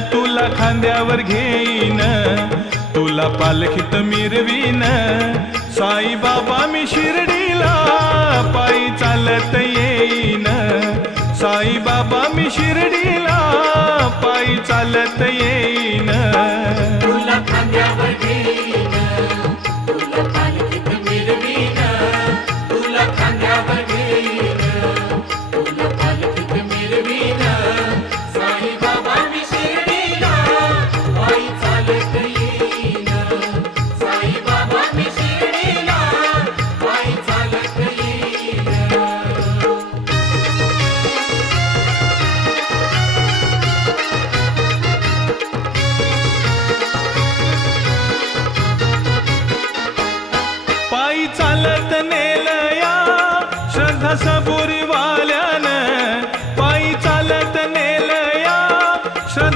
तुला खांद्यावर घेईन, तुला पालखीत मिरवीन. साई बाबा मी शिर्डीला पायी चालत येईन. साई बाबा मी शिर्डीला पायी चालत येईन.